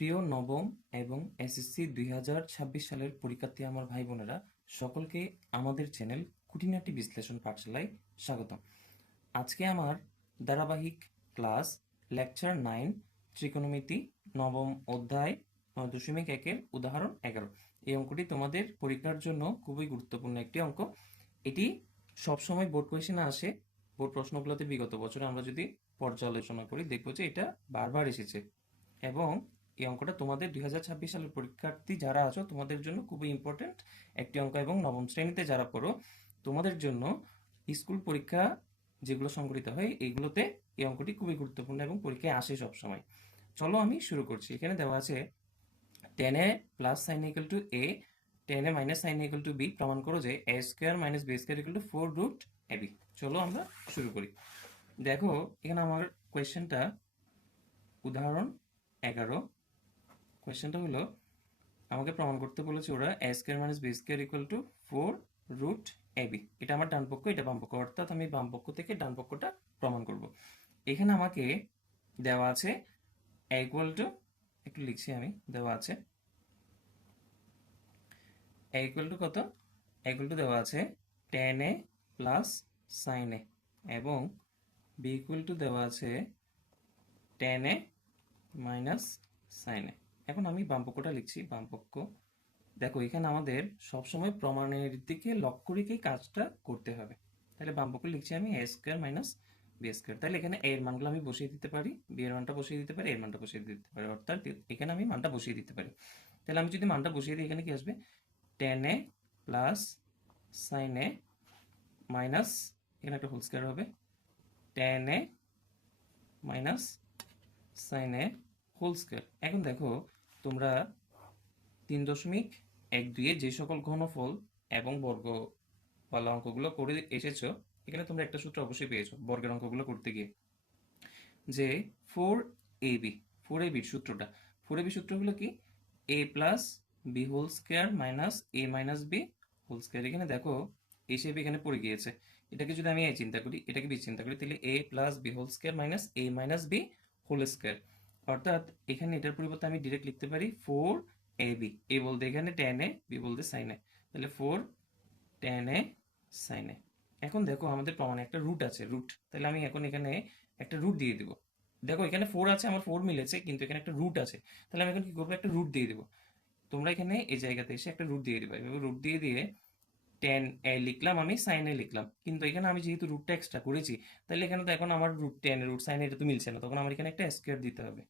প্রিয় নবম এবং এসএসসি দুই হাজার ছাব্বিশ সালের পরীক্ষার্থী আমার ভাই বোনেরা, সকলকে আমাদের চ্যানেল খুঁটিনাটি বিশ্লেষণ পাঠশালায় স্বাগতম। আজকে আমার ধারাবাহিক ক্লাস লেকচার নাইন, ত্রিকোণমিতি, নবম অধ্যায়, নয় দশমিক একের উদাহরণ এগারো। এই অঙ্কটি তোমাদের পরীক্ষার জন্য খুবই গুরুত্বপূর্ণ একটি অঙ্ক। এটি সবসময় বোর্ড কোয়েশনে আসে, বোর্ড প্রশ্নগুলোতে বিগত বছরে আমরা যদি পর্যালোচনা করি, দেখব যে এটা বারবার এসেছে। এবং এই অঙ্কটা তোমাদের দুই হাজার ছাব্বিশ সালের পরীক্ষার্থী যারা আছো, তোমাদের জন্য খুবই ইম্পর্টেন্ট একটি অঙ্ক এবং নবম শ্রেণীতে যারা পড়ো, তোমাদের জন্য স্কুল পরীক্ষা যেগুলো সংগঠিত হয়, এইগুলোতে এই অঙ্কটি খুবই গুরুত্বপূর্ণ এবং পরীক্ষায় আসে সবসময়। চলো আমি শুরু করছি। এখানে দেওয়া আছে tan A plus sin equal to A tan A minus sin equal to B প্রমাণ করো যে A square minus B square equal to four root A B চলো আমরা শুরু করি। দেখো, এখানে আমার কোয়েশ্চেনটা উদাহরণ এগারো। কোয়েশ্চেনটা হলো, আমাকে প্রমাণ করতে বলেছে ওরা A square minus B square equal to four root A B এটা আমার ডান পক্ষ, এটা বাম পক্ষ। অর্থাৎ আমি বাম পক্ষ থেকে ডান পক্ষটা প্রমাণ করব। এখানে আমাকে দেওয়া আছে ইকুয়াল টু একটু লিখছি আমি, দেওয়া আছে ইকুয়াল টু কত? ইকুয়াল টু দেওয়া আছে tan A plus sin A এবং বি ইকুয়াল টু দেওয়া আছে tan A minus sin A এখন আমি বামপক্ষটা লিখছি, বামপক্ষ। দেখো, এখানে আমাদের সবসময় প্রমাণের দিকে লক্ষ্য রেখেই কাজটা করতে হবে। তাহলে বামপক্ষ লিখছি আমি A square minus B square তাহলে এখানে এ এর মানগুলো আমি বসিয়ে দিতে পারি বি এর মানটা বসিয়ে দিতে পারি এর মানটা বসিয়ে দিতে পারি। অর্থাৎ এখানে আমি মানটা বসিয়ে দিতে পারি। তাহলে আমি যদি মানটা বসিয়ে দিই, এখানে কি আসবে? Tan A plus sin A minus এখানে একটা হোল স্কোয়ার হবে। Tan A minus sin A whole square এখন দেখো তোমরা তিন দশমিক এক দুইয়ে যে সকল ঘনফল এবং বর্গ পালা অঙ্কগুলো করে এসেছ, এখানে তোমরা একটা সূত্র অবশ্যই পেয়েছ, বর্গের অঙ্কগুলো করতে গিয়ে। যে four A B four A বির সূত্রটা ফোর এ বি সূত্র হলো কি? A plus B whole square minus A minus B whole square এখানে দেখো এসে এখানে পড়ে গিয়েছে। এটাকে যদি আমি চিন্তা করি, এটাকে বি চিন্তা করি, তাহলে A plus B whole square minus A minus B whole square অর্থাৎ এখানে এটার পরিবর্তে আমি ডিরেক্ট লিখতে পারি ফোর এ বি এ বলতে এখানে টেন এ বি বলতে সাইন এ তাহলে four tan A sin A এখন দেখো আমাদের প্রমাণে একটা রুট আছে রুট তাহলে আমি এখন এখানে একটা রুট দিয়ে দিব। দেখো এখানে ফোর আছে, আমার ফোর মিলেছে, কিন্তু এখানে একটা রুট আছে। তাহলে আমি এখন কি করব? একটা রুট দিয়ে দিব। তোমরা এখানে এই জায়গাতে এসে একটা রুট দিয়ে দিবে। এভাবে রুট দিয়ে দিয়ে টেন এ লিখলাম, আমি সাইন লিখলাম। কিন্তু এখানে আমি যেহেতু রুটটা এক্সট্রা করেছি, তাহলে এখানে তো এখন আমার রুট টেন রুট সাইন এটা তো মিলছে না। তখন আমার এখানে একটা স্কোয়ার দিতে হবে।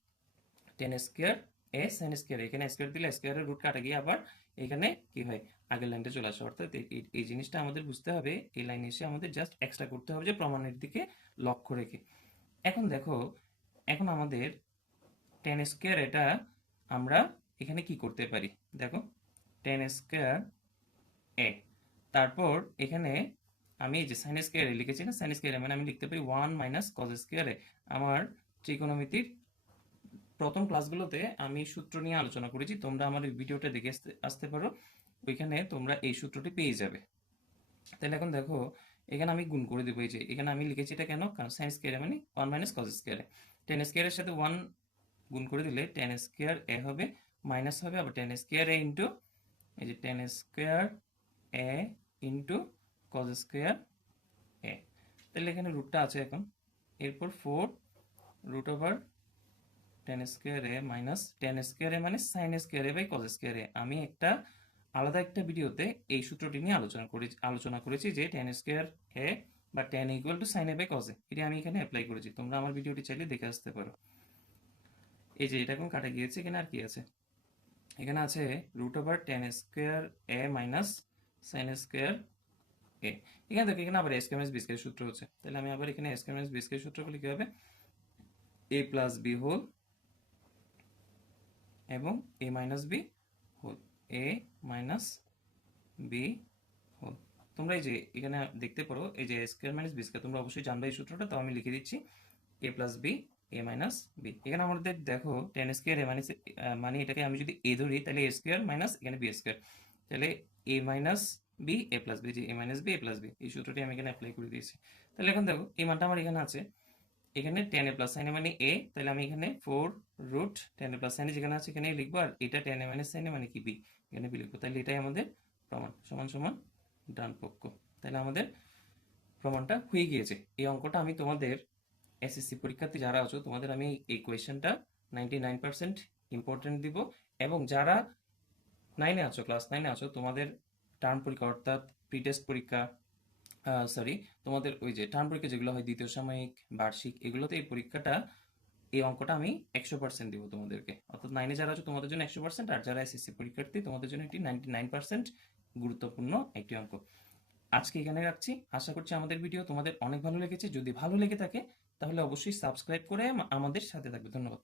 Tan square A sin square এখানে স্কোয়ার দিলে স্কোয়ারের রুট কাটা গিয়ে আবার এখানে কি হয়? আগের লাইনটা চলে আসে। অর্থাৎ এই জিনিসটা আমাদের বুঝতে হবে। এই লাইনে এসে আমাদের জাস্ট এক্সট্রা করতে হবে যে প্রমাণের দিকে লক্ষ্য রেখে। এখন দেখো, এখন আমাদের টেন স্কোয়ার এটা আমরা এখানে কি করতে পারি? দেখো টেন স্কোয়ার এ তারপর এখানে আমি যে সাইন স্কোয়ারে লিখেছি না সাইন স্কোয়ারে মানে আমি লিখতে পারি ওয়ান মাইনাস কজ স্কোয়ারে আমার ত্রিকোণমিতির প্রথম ক্লাসগুলোতে আমি সূত্র নিয়ে আলোচনা করেছি, তোমরা আমার এই ভিডিওটা দেখে আসতে পারো। ওইখানে তোমরা এই সূত্রটি পেয়ে যাবে। তাহলে এখন দেখো, এখানে আমি গুণ করে দেবো এই যে, এখানে আমি লিখেছি এটা কেন? কারণ সাইন স্কোয়ারে মানে ওয়ান মাইনাস কজ স্কোয়ারে টেন স্কোয়ারের সাথে ওয়ান গুণ করে দিলে টেন স্কোয়ার এ হবে মাইনাস হবে, আবার টেন স্কোয়ার এ ইন্টু এই যে tan square A into cos square A তাহলে এখানে রুটটা আছে এখন। এরপর four root over tan square A minus tan square A মানে sin square A by cos square A আমি একটা আলাদা একটা ভিডিওতে এই সূত্রটি নিয়ে আলোচনা করি, আলোচনা করেছি যে টেন স্কোয়ার এ বা tan equal to sin A by cos এটি আমি এখানে অ্যাপ্লাই করেছি। তোমরা আমার ভিডিওটি চাইলে দেখে আসতে পারো। এই যে এটা এখন কাটা গিয়েছে, এখানে আর কি আছে? এখানে আছে root over tan square A minus sin square A এখানে দেখো, এখানে আবার স্কোয়ার মাইনাস বি সূত্র হচ্ছে। তাহলে আমি আবার এখানে স্কোয়ার মাইনাস বি স্কোয়ার সূত্র করলে কি হবে? এ প্লাস বি হোল এবং A minus B whole A minus B whole তোমরা এই যে এখানে দেখতে পারো, এই যে স্কোয়ার মাইনাস বি তোমরা অবশ্যই জানবে এই সূত্রটা, তো আমি লিখে দিচ্ছি A plus B A minus B এখানে আমাদের দেখো টেন স্কোয়ার এ মাইনাস মানে এটাকে আমি যদি এ ধরি, তাহলে এ স্কোয়ার মাইনাস এখানে বি স্কোয়ার তাহলে A minus B A plus B A minus B A plus B এই সূত্রটি আমি এখানে অ্যাপ্লাই করে দিয়েছি। তাহলে এখন দেখো, এই মানটা আমার এখানে আছে। এখানে টেন এ প্লাস সাইনে মানে এ তাহলে আমি এখানে four root tan A plus সাইনে যেখানে আছে এখানে লিখব, আর এটা টেন এ মাইনাস সাইনে মানে কি বি এখানে বি লিখব। তাহলে এটাই আমাদের প্রমাণ, সমান সমান, ডান পক্ষ। তাহলে আমাদের প্রমাণটা হয়ে গিয়েছে। এই অঙ্কটা আমি তোমাদের এসএসসি পরীক্ষার্থী যারা আছো, তোমাদের আমি এই কোয়েশ্চেনটা নাইনটি নাইন পার্সেন্ট ইম্পর্টেন্ট দিব, এবং যারা নাইনে আছো ক্লাস নাইনে আছো, তোমাদের টার্ম পরীক্ষা অর্থাৎ প্রি টেস্ট পরীক্ষা সরি তোমাদের ওই যে টার্ম পরীক্ষা যেগুলো হয় দ্বিতীয় সাময়িক, বার্ষিক, এগুলোতে এই পরীক্ষাটা, এই অঙ্কটা আমি একশো পার্সেন্ট দিব তোমাদেরকে। অর্থাৎ নাইনে যারা আছো, তোমাদের জন্য একশো পার্সেন্ট আর যারা এসএসসি পরীক্ষার্থী, তোমাদের জন্য একটি নাইনটি নাইন পার্সেন্ট গুরুত্বপূর্ণ একটি অঙ্ক। আজকে এখানে রাখছি। আশা করছি আমাদের ভিডিও তোমাদের অনেক ভালো লেগেছে। যদি ভালো লেগে থাকে, তাহলে অবশ্যই সাবস্ক্রাইব করে আমাদের সাথে থাকবে। ধন্যবাদ।